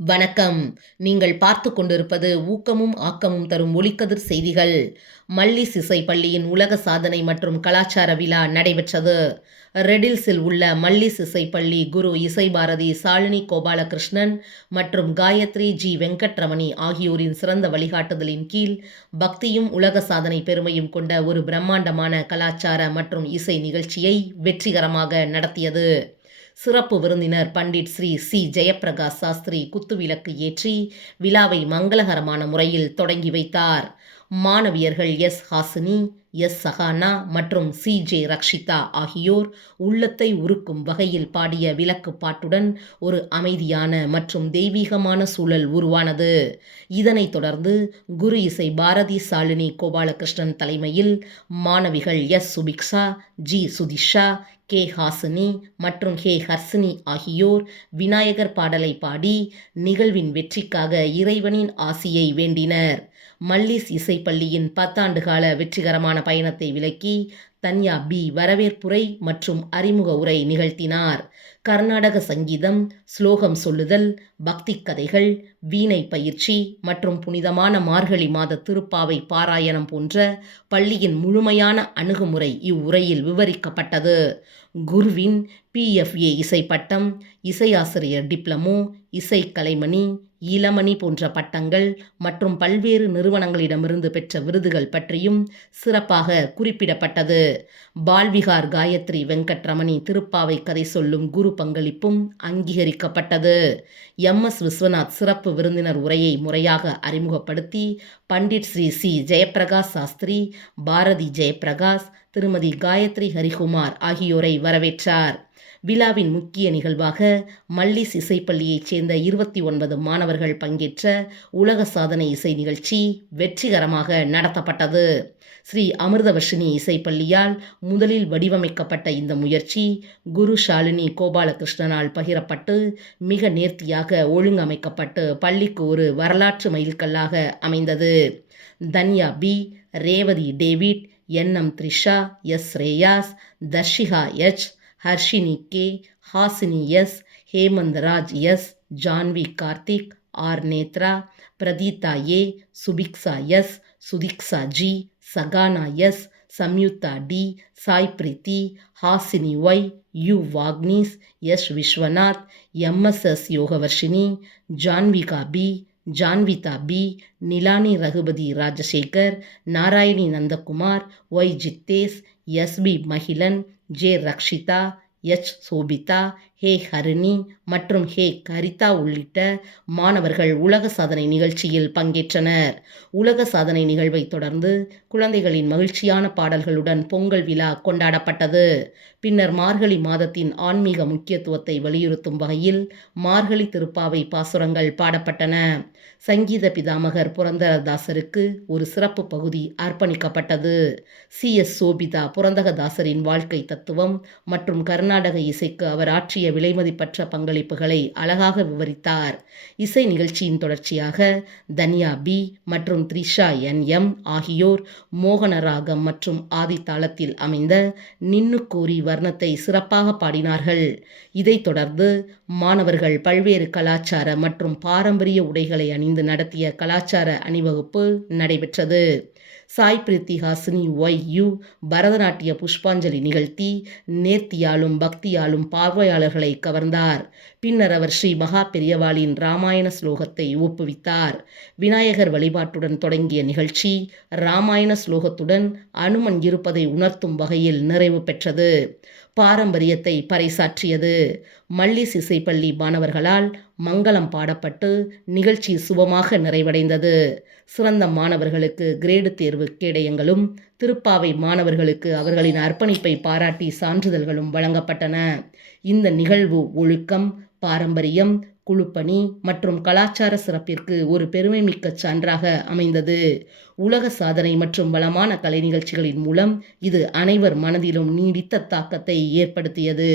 வணக்கம். நீங்கள் பார்த்து கொண்டிருப்பது ஊக்கமும் ஆக்கமும் தரும் ஒளிக்கதிர் செய்திகள். மல்லிஸ் இசை பள்ளியின் உலக சாதனை மற்றும் கலாச்சார விழா நடைபெற்றது. ரெடில்ஸில் உள்ள மல்லிஸ் இசை பள்ளி குரு இசை பாரதி சாலினி கோபாலகிருஷ்ணன் மற்றும் காயத்ரி ஜி வெங்கட்ரமணி ஆகியோரின் சிறந்த வழிகாட்டுதலின் கீழ் பக்தியும் உலக சாதனை பெருமையும் கொண்ட ஒரு பிரம்மாண்டமான கலாச்சார மற்றும் இசை நிகழ்ச்சியை வெற்றிகரமாக நடத்தியது. சிறப்பு விருந்தினர் பண்டிட் ஸ்ரீ சி ஜெயப்பிரகாஷ் சாஸ்திரி குத்துவிளக்கு ஏற்றி விழாவை மங்களகரமான முறையில் தொடங்கி வைத்தார். மாணவியர்கள் எஸ் ஹாசினி, எஸ் சஹானா மற்றும் சி ஜே ரக்ஷிதா ஆகியோர் உள்ளத்தை உருக்கும் வகையில் பாடிய விளக்கு பாட்டுடன் ஒரு அமைதியான மற்றும் தெய்வீகமான சூழல் உருவானது. இதனைத் தொடர்ந்து குரு இசை பாரதி சாலினி கோபாலகிருஷ்ணன் தலைமையில் மாணவிகள் S Subiksha, G Sudisha, K Hasini மற்றும் ஹே ஹர்சினி ஆகியோர் விநாயகர் பாடலை பாடி நிகழ்வின் வெற்றிக்காக இறைவனின் ஆசியை வேண்டினர். மல்லிஸ் இசைப்பள்ளியின் 10 ஆண்டுகால வெற்றிகரமான பயணத்தை விளக்கி தன்யா பி வரவேற்புரை மற்றும் அறிமுக உரை நிகழ்த்தினார். கர்நாடக சங்கீதம், ஸ்லோகம் சொல்லுதல், பக்தி கதைகள், வீணை பயிற்சி மற்றும் புனிதமான மார்கழி மாத திருப்பாவை பாராயணம் போன்ற பள்ளியின் முழுமையான அணுகுமுறை இவ்வுரையில் விவரிக்கப்பட்டது. குருவின் PFA இசை பட்டம், இசையாசிரியர் டிப்ளமோ, இசை கலைமணி, இளமணி போன்ற பட்டங்கள் மற்றும் பல்வேறு நிறுவனங்களிடமிருந்து பெற்ற விருதுகள் பற்றியும் சிறப்பாக குறிப்பிடப்பட்டது. பால்விகார் காயத்ரி வெங்கட்ரமணி திருப்பாவை கதை சொல்லும் குரு பங்களிப்பும் அங்கீகரிக்கப்பட்டது. MS விஸ்வநாத் சிறப்பு விருந்தினர் உரையை முறையாக அறிமுகப்படுத்தி பண்டிட் ஸ்ரீ சி ஜெயப்பிரகாஷ் சாஸ்திரி, பாரதி ஜெயப்பிரகாஷ், திருமதி காயத்ரி ஹரிகுமார் ஆகியோரை வரவேற்றார். விழாவின் முக்கிய நிகழ்வாக மல்லிஸ் இசைப்பள்ளியைச் சேர்ந்த 29 மாணவர்கள் பங்கேற்ற உலக சாதனை இசை நிகழ்ச்சி வெற்றிகரமாக நடத்தப்பட்டது. ஸ்ரீ அமிர்தவர்ஷினி இசைப்பள்ளியால் முதலில் வடிவமைக்கப்பட்ட இந்த முயற்சி குரு ஷாலினி கோபாலகிருஷ்ணனால் பகிரப்பட்டு மிக நேர்த்தியாக ஒழுங்கமைக்கப்பட்டு பள்ளிக்கு ஒரு வரலாற்று மைல்கல்லாக அமைந்தது. Dhanya P, Revathi David, NM Trisha, S Reyas, Dharshika H, Harshini K, Hasini S, Hemanth Raj S, Janvi Karthik, R Nethra, Pratheetha A, Subiksha S, Sudhiksha G, Sahana S, Samyuktha D, Sai Preethi, Hasini Y, U Vagnees, S Viswanath, MSS Yogavarshini, Janvika P, Janvitha P, Nilani Ragupathi Rajasekar, Narayani Nandakumar, Y Jithesh, SB Magilan, J Rakshitha, H Sobitha, H Harini மற்றும் ஹே கரிதா உள்ளிட்ட மாணவர்கள் உலக சாதனை நிகழ்ச்சியில் பங்கேற்றனர். உலக சாதனை நிகழ்வை தொடர்ந்து குழந்தைகளின் மகிழ்ச்சியான பாடல்களுடன் பொங்கல் விழா கொண்டாடப்பட்டது. பின்னர் மார்கழி மாதத்தின் ஆன்மீக முக்கியத்துவத்தை வலியுறுத்தும் வகையில் மார்கழி திருப்பாவை பாசுரங்கள் பாடப்பட்டன. சங்கீத பிதாமகர் புரந்தரதாசருக்கு ஒரு சிறப்பு பகுதி அர்ப்பணிக்கப்பட்டது. CS சோபிதா புரந்தகதாசரின் வாழ்க்கை தத்துவம் மற்றும் கர்நாடக இசைக்கு அவர் ஆற்றிய விலைமதிப்பற்ற பங்களிப்புகளை அழகாக விவரித்தார். இசை நிகழ்ச்சியின் தொடர்ச்சியாக தன்யா பி மற்றும் த்ரிஷா NM ஆகியோர் மோகனராகம் மற்றும் ஆதி தாளத்தில் அமைந்த நின்னு கோரி வர்ணத்தை சிறப்பாக பாடினார்கள். இதைத் தொடர்ந்து மாணவர்கள் பல்வேறு கலாச்சார மற்றும் பாரம்பரிய உடைகளை அணிந்து நடத்திய கலாச்சார அணிவகுப்பு நடைபெற்றது. சாய் பிரீத்தி ஹாசினி YU பரதநாட்டிய புஷ்பாஞ்சலி நிகழ்த்தி நேர்த்தியாலும் பக்தியாலும் பார்வையாளர்களை கவர்ந்தார். பின்னர் அவர் ஸ்ரீ மகா பெரியவாளின் ராமாயண ஸ்லோகத்தை ஒப்புவித்தார். விநாயகர் வழிபாட்டுடன் தொடங்கிய நிகழ்ச்சி ராமாயண ஸ்லோகத்துடன் அனுமன் இருப்பதை உணர்த்தும் வகையில் நிறைவு பெற்றது. பாரம்பரியத்தை பறைசாற்றியது. மல்லிஸ் இசைப்பள்ளி மாணவர்களால் மங்களம் பாடப்பட்டு நிகழ்ச்சி சுபமாக நிறைவடைந்தது. சிறந்த மாணவர்களுக்கு கிரேடு தேர்வு கேடயங்களும், திருப்பாவை மாணவர்களுக்கு அவர்களின் அர்ப்பணிப்பை பாராட்டி சான்றிதழ்களும் வழங்கப்பட்டன. இந்த நிகழ்வு ஒழுக்கம், பாரம்பரியம், குழுப்பணி மற்றும் கலாச்சார சிறப்பிற்கு ஒரு பெருமைமிக்க சான்றாக அமைந்தது. உலக சாதனை மற்றும் வளமான கலை நிகழ்ச்சிகளின் மூலம் இது அனைவர் மனதிலும் நீடித்த தாக்கத்தை ஏற்படுத்தியது.